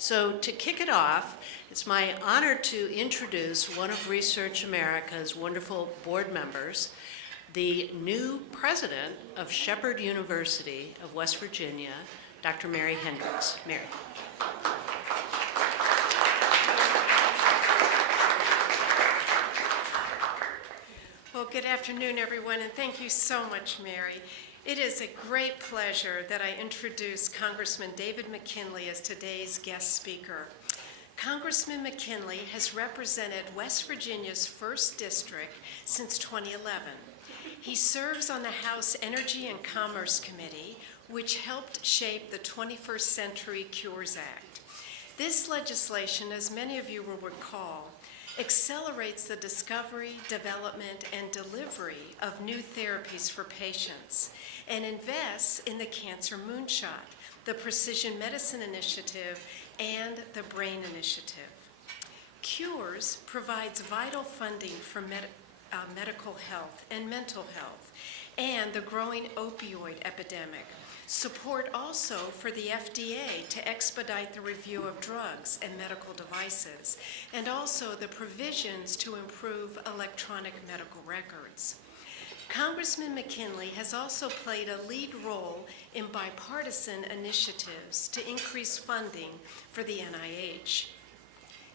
So to kick it off, it's my honor to introduce one of Research America's wonderful board members, the new president of Shepherd University of West Virginia, Dr. Mary Hendricks. Mary. Well, good afternoon, everyone, and thank you so much, Mary. It is a great pleasure that I introduce Congressman David McKinley as today's guest speaker. Congressman McKinley has represented West Virginia's 1st District since 2011. He serves on the House Energy and Commerce Committee, which helped shape the 21st Century Cures Act. This legislation, as many of you will recall, accelerates the discovery, development, and delivery of new therapies for patients and invests in the Cancer Moonshot, the Precision Medicine Initiative, and the Brain Initiative. Cures provides vital funding for medical health and mental health and the growing opioid epidemic. Support also for the FDA to expedite the review of drugs and medical devices, and also the provisions to improve electronic medical records. Congressman McKinley has also played a lead role in bipartisan initiatives to increase funding for the NIH.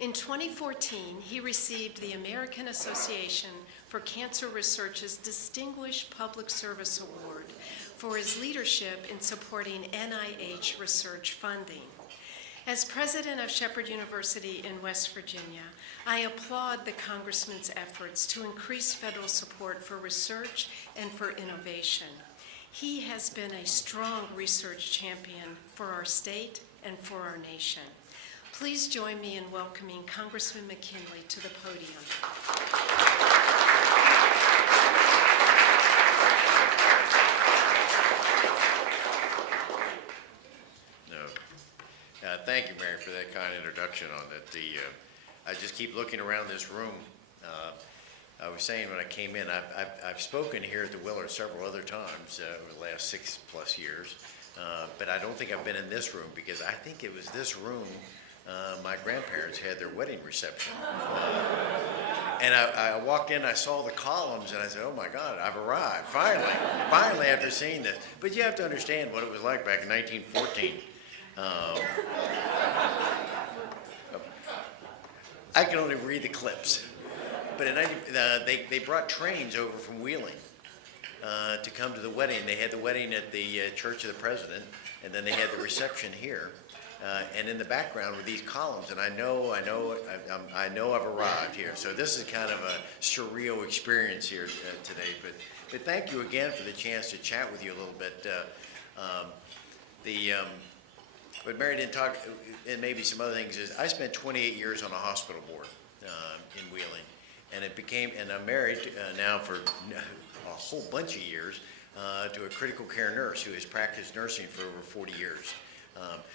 In 2014, he received the American Association for Cancer Research's Distinguished Public Service Award for his leadership in supporting NIH research funding. As president of Shepherd University in West Virginia, I applaud the congressman's efforts to increase federal support for research and for innovation. He has been a strong research champion for our state and for our nation. Please join me in welcoming Congressman McKinley to the podium. Thank you, Mary, for that kind introduction on that. I just keep looking around this room. I was saying when I came in, I've spoken here at the Willard several other times over the last 6+ years, but I don't think I've been in this room because I think it was this room my grandparents had their wedding reception. And I walked in, I saw the columns, and I said, oh my God, I've arrived, finally after seeing this. But you have to understand what it was like back in 1914. I can only read the clips, but they brought trains over from Wheeling to come to the wedding. They had the wedding at the Church of the President, and then they had the reception here. And in the background were these columns, and I know I've arrived here. So this is kind of a surreal experience here today. But thank you again for the chance to chat with you a little bit. What Mary didn't talk, and maybe some other things, is I spent 28 years on a hospital board in Wheeling, and I'm married now for a whole bunch of years to a critical care nurse who has practiced nursing for over 40 years.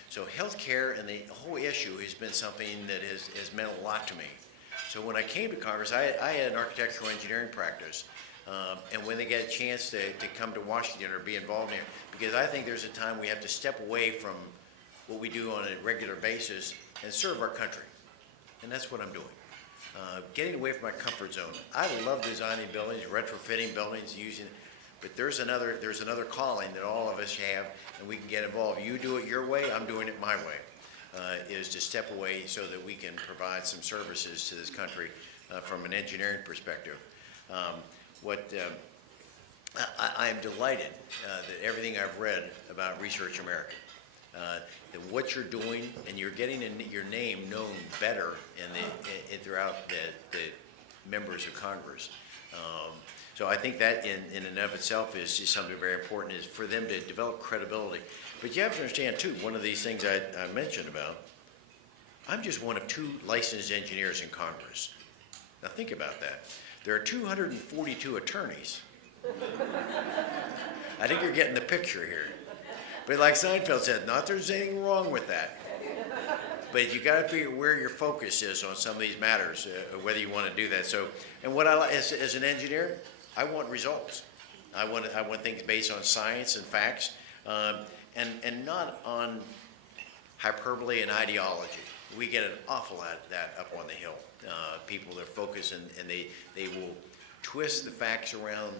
So healthcare and the whole issue has been something that has meant a lot to me. So when I came to Congress, I had an architectural engineering practice, and when they get a chance to come to Washington or be involved in it, because I think there's a time we have to step away from what we do on a regular basis and serve our country. And that's what I'm doing. Getting away from my comfort zone. I love designing buildings, retrofitting buildings, but there's another calling that all of us have, and we can get involved. You do it your way, I'm doing it my way, is to step away so that we can provide some services to this country from an engineering perspective. I am delighted that everything I've read about Research America, that what you're doing, and you're getting your name known better throughout the members of Congress. So I think that in and of itself is something very important, is for them to develop credibility. But you have to understand too, one of these things I mentioned about, I'm just one of 2 licensed engineers in Congress. Now think about that. There are 242 attorneys. I think you're getting the picture here. But like Seinfeld said, not there's anything wrong with that. But you got to figure where your focus is on some of these matters, whether you want to do that. So, and what I like as an engineer, I want results. I want things based on science and facts, and not on hyperbole and ideology. We get an awful lot of that up on the Hill. People that focus and they will twist the facts around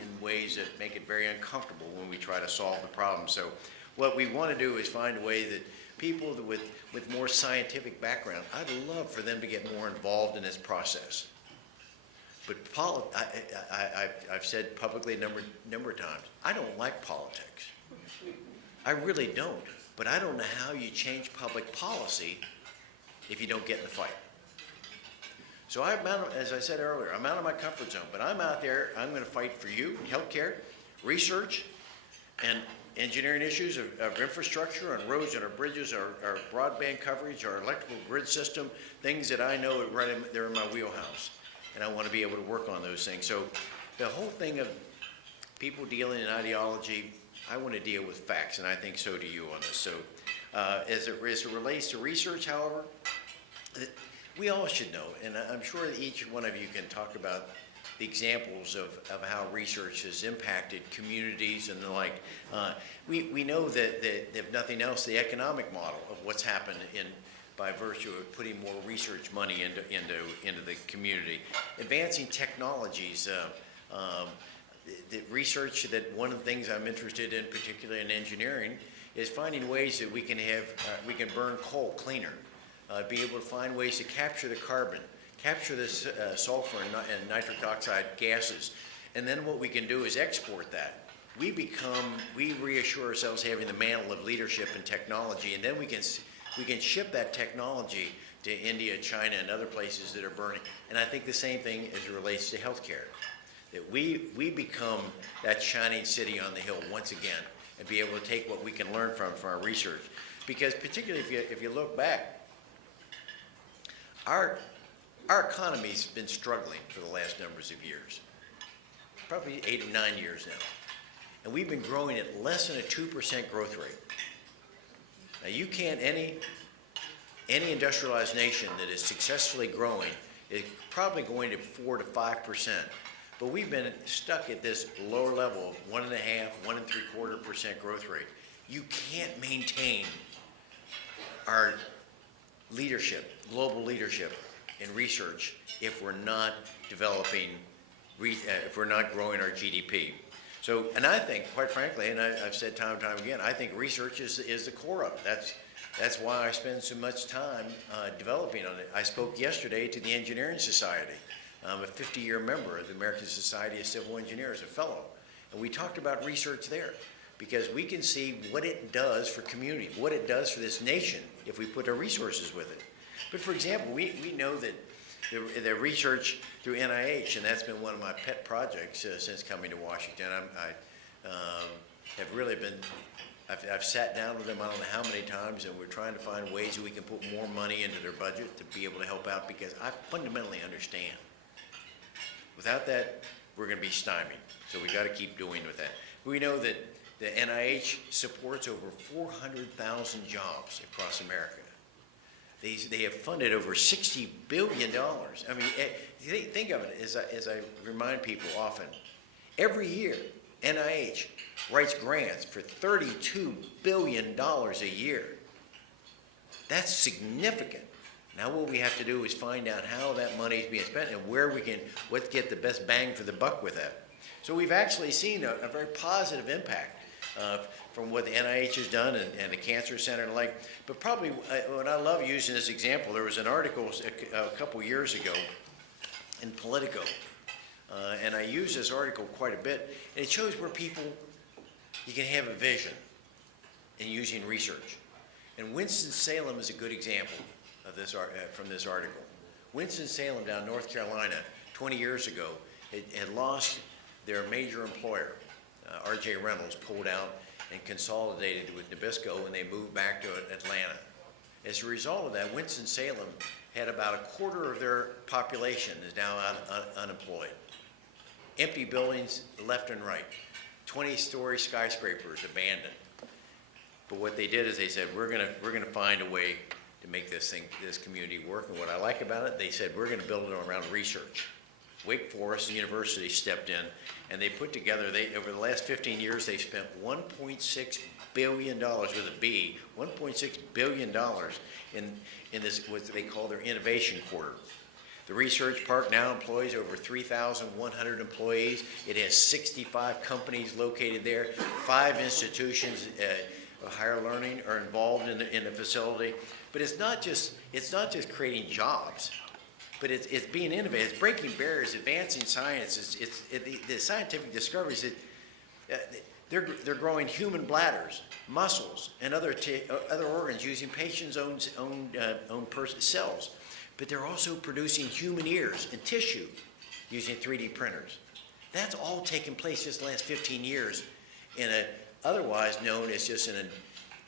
in ways that make it very uncomfortable when we try to solve the problem. So what we want to do is find a way that people with more scientific background, I'd love for them to get more involved in this process. But I've said publicly a number of times, I don't like politics. I really don't. But I don't know how you change public policy if you don't get in the fight. So as I said earlier, I'm out of my comfort zone, but I'm out there, I'm going to fight for you, healthcare, research, and engineering issues of infrastructure on roads and our bridges, our broadband coverage, our electrical grid system, things that I know they're in my wheelhouse. And I want to be able to work on those things. So the whole thing of people dealing in ideology, I want to deal with facts, and I think so do you on this. So as it relates to research, however, we all should know, and I'm sure that each one of you can talk about the examples of how research has impacted communities and the like. We know that if nothing else, the economic model of what's happened by virtue of putting more research money into the community. Advancing technologies, the research that one of the things I'm interested in, particularly in engineering, is finding ways that we can burn coal cleaner, be able to find ways to capture the carbon, capture this sulfur and nitric oxide gases, and then what we can do is export that. We reassure ourselves having the mantle of leadership and technology, and then we can ship that technology to India, China, and other places that are burning. And I think the same thing as it relates to healthcare, that we become that shining city on the hill once again, and be able to take what we can learn from our research. Because particularly if you look back, our economy's been struggling for the last numbers of years, probably 8 or 9 years now. And we've been growing at less than a 2% growth rate. Now you can't, any industrialized nation that is successfully growing is probably going to 4 to 5%. But we've been stuck at this lower level of 1.5, 1 3/4% growth rate. You can't maintain our leadership, global leadership in research if we're not developing, if we're not growing our GDP. So, and I think, quite frankly, and I've said time and time again, I think research is the core of it. That's why I spend so much time developing on it. I spoke yesterday to the Engineering Society. I'm a 50-year member of the American Society of Civil Engineers, a fellow. And we talked about research there because we can see what it does for community, what it does for this nation if we put our resources with it. But for example, we know that the research through NIH, and that's been one of my pet projects since coming to Washington. I have really been, I've sat down with them I don't know how many times, and we're trying to find ways that we can put more money into their budget to be able to help out, because I fundamentally understand. Without that, we're going to be stymied. So we got to keep doing with that. We know that the NIH supports over 400,000 jobs across America. They have funded over $60 billion. I mean, think of it, as I remind people often, every year NIH writes grants for $32 billion a year. That's significant. Now what we have to do is find out how that money is being spent and where we can, get the best bang for the buck with that. So we've actually seen a very positive impact from what the NIH has done and the Cancer Center and the like. But probably what I love using this example, there was an article a couple years ago in Politico, and I use this article quite a bit, and it shows where you can have a vision in using research. And Winston-Salem is a good example of this from this article. Winston-Salem down in North Carolina 20 years ago had lost their major employer. R.J. Reynolds pulled out and consolidated with Nabisco, and they moved back to Atlanta. As a result of that, Winston-Salem had about a quarter of their population is now unemployed. Empty buildings left and right, 20-story skyscrapers abandoned. But what they did is they said, we're gonna find a way to make this community work. And what I like about it, they said, we're gonna build it around research. Wake Forest University stepped in, and they put together, over the last 15 years, they've spent $1.6 billion with a B, $1.6 billion in this, what they call their innovation quarter. The research park now employs over 3,100 employees. It has 65 companies located there. 5 institutions of higher learning are involved in the facility. But it's not just creating jobs, but it's being innovative. It's breaking barriers, advancing science. The scientific discoveries that they're growing human bladders, muscles, and other organs using patients' own cells. But they're also producing human ears and tissue using 3D printers. That's all taken place just the last 15 years in a otherwise known as just in a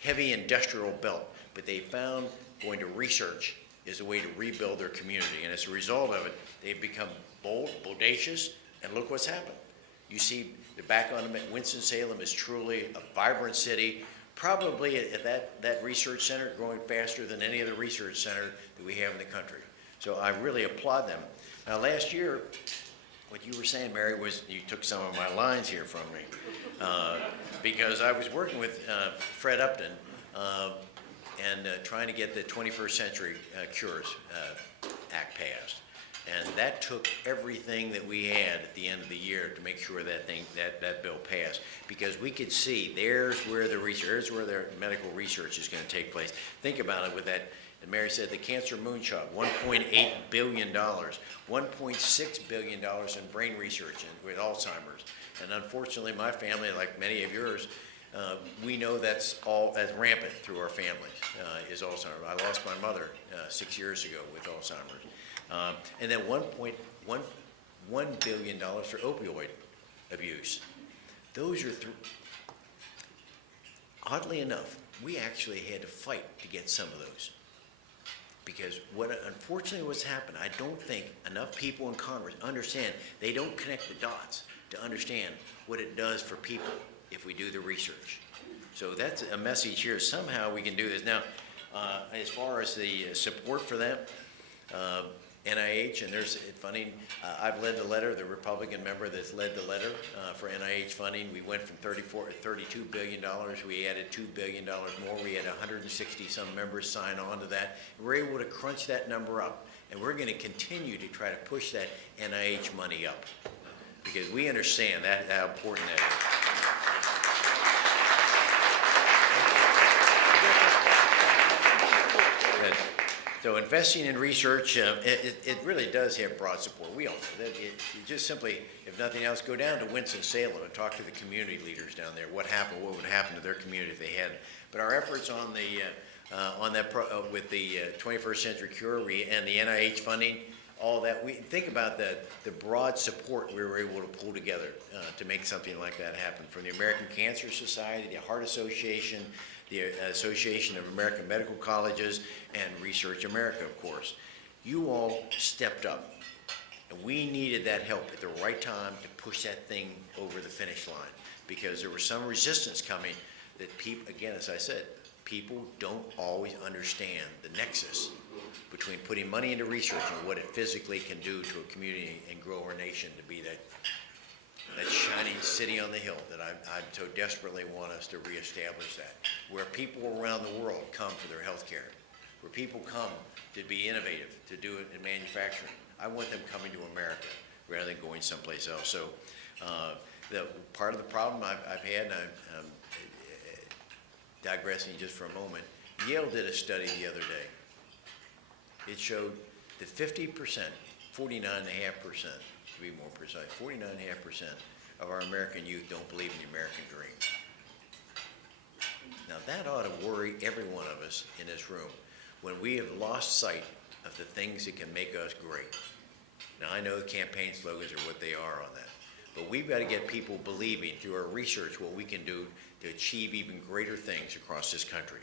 heavy industrial belt. But they found going to research is a way to rebuild their community. And as a result of it, they've become bold, bodacious, and look what's happened. You see the back on them at Winston-Salem is truly a vibrant city, probably at that research center growing faster than any other research center that we have in the country. So I really applaud them. Now last year, what you were saying, Mary, was you took some of my lines here from me. Because I was working with Fred Upton and trying to get the 21st Century Cures Act passed. And that took everything that we had at the end of the year to make sure that bill passed, because we could see there's where the medical research is going to take place. Think about it with that. And Mary said the cancer moonshot, $1.8 billion, $1.6 billion in brain research with Alzheimer's. And unfortunately, my family, like many of yours, we know that's all as rampant through our families is Alzheimer's. I lost my mother 6 years ago with Alzheimer's. And then $1.1 billion for opioid abuse. Those are oddly enough, we actually had to fight to get some of those. Because unfortunately what's happened, I don't think enough people in Congress understand, they don't connect the dots to understand what it does for people if we do the research. So that's a message here. Somehow we can do this. Now, as far as the support for them, NIH, and there's funding. I've led the letter, the Republican member that's led the letter for NIH funding. We went from $32 billion. We added $2 billion more. We had 160 some members sign on to that. We're able to crunch that number up. And we're going to continue to try to push that NIH money up, because we understand how important that is. So investing in research, it really does have broad support. We all know that. You just simply, if nothing else, go down to Winston-Salem and talk to the community leaders down there. What would happen to their community if they had it. But our efforts on with the 21st Century Cure and the NIH funding, all that, we think about the broad support we were able to pull together to make something like that happen. From the American Cancer Society, the Heart Association, the Association of American Medical Colleges, and Research America, of course. You all stepped up, and we needed that help at the right time to push that thing over the finish line, because there was some resistance coming that people, again, as I said, people don't always understand the nexus between putting money into research and what it physically can do to a community and grow our nation to be that shining city on the hill that I so desperately want us to reestablish, that, where people around the world come for their health care, where people come to be innovative, to do it in manufacturing. I want them coming to America rather than going someplace else. So the part of the problem I've had, and I'm digressing just for a moment, Yale did a study the other day. It showed that 50%, 49.5%, to be more precise, 49.5% of our American youth don't believe in the American dream. Now that ought to worry every one of us in this room when we have lost sight of the things that can make us great. Now I know the campaign slogans are what they are on that, but we've got to get people believing through our research what we can do to achieve even greater things across this country.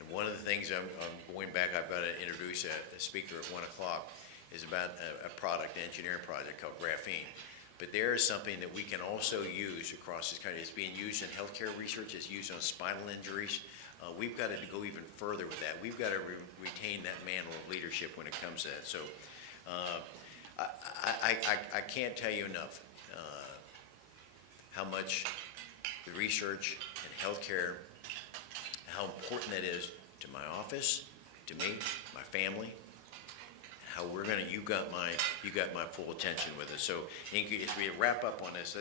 And one of the things I'm going back, I've got to introduce a speaker at 1 o'clock, is about a engineering project called graphene. But there is something that we can also use across this country. It's being used in healthcare research. It's used on spinal injuries. We've got to go even further with that. We've got to retain that mantle of leadership when it comes to that. So I can't tell you enough how much the research in healthcare, how important that is to my office, to me, my family, how we're gonna, you got my full attention with it. So as we wrap up on this,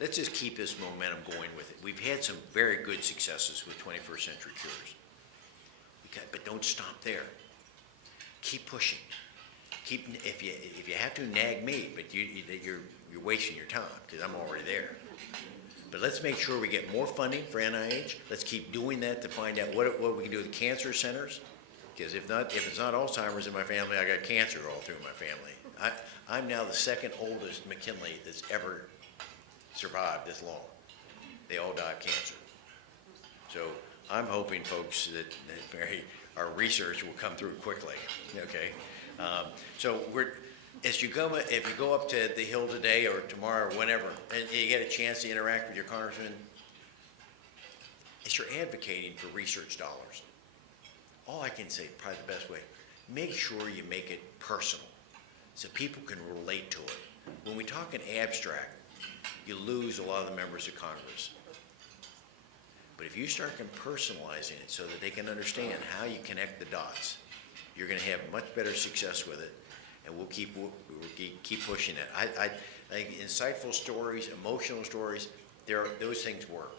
let's just keep this momentum going with it. We've had some very good successes with 21st century cures. But don't stop there. Keep pushing. If you have to, nag me, but you're wasting your time, because I'm already there. But let's make sure we get more funding for NIH. Let's keep doing that to find out what we can do with cancer centers. Because if it's not Alzheimer's in my family, I got cancer all through my family. I'm now the second oldest McKinley that's ever survived this long. They all die of cancer. So I'm hoping, folks, that our research will come through quickly. Okay. So if you go up to the Hill today or tomorrow or whenever, and you get a chance to interact with your congressman, as you're advocating for research dollars, all I can say, probably the best way, make sure you make it personal so people can relate to it. When we talk in abstract, you lose a lot of the members of Congress. But if you start personalizing it so that they can understand how you connect the dots, you're going to have much better success with it, and we'll keep pushing it. I think insightful stories, emotional stories, those things work.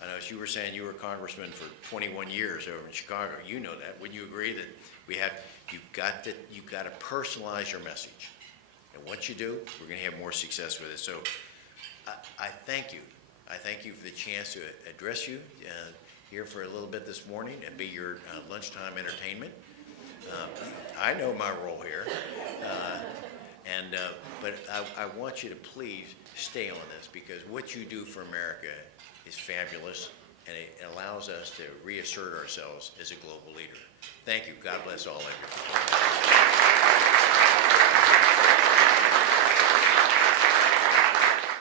I know, as you were saying, you were a congressman for 21 years over in Chicago. You know that. Wouldn't you agree that you've got to personalize your message, and once you do, we're going to have more success with it. So, I thank you. I thank you for the chance to address you here for a little bit this morning and be your lunchtime entertainment. I know my role here, but I want you to please stay on this, because what you do for America is fabulous, and it allows us to reassert ourselves as a global leader. Thank you. God bless all of you.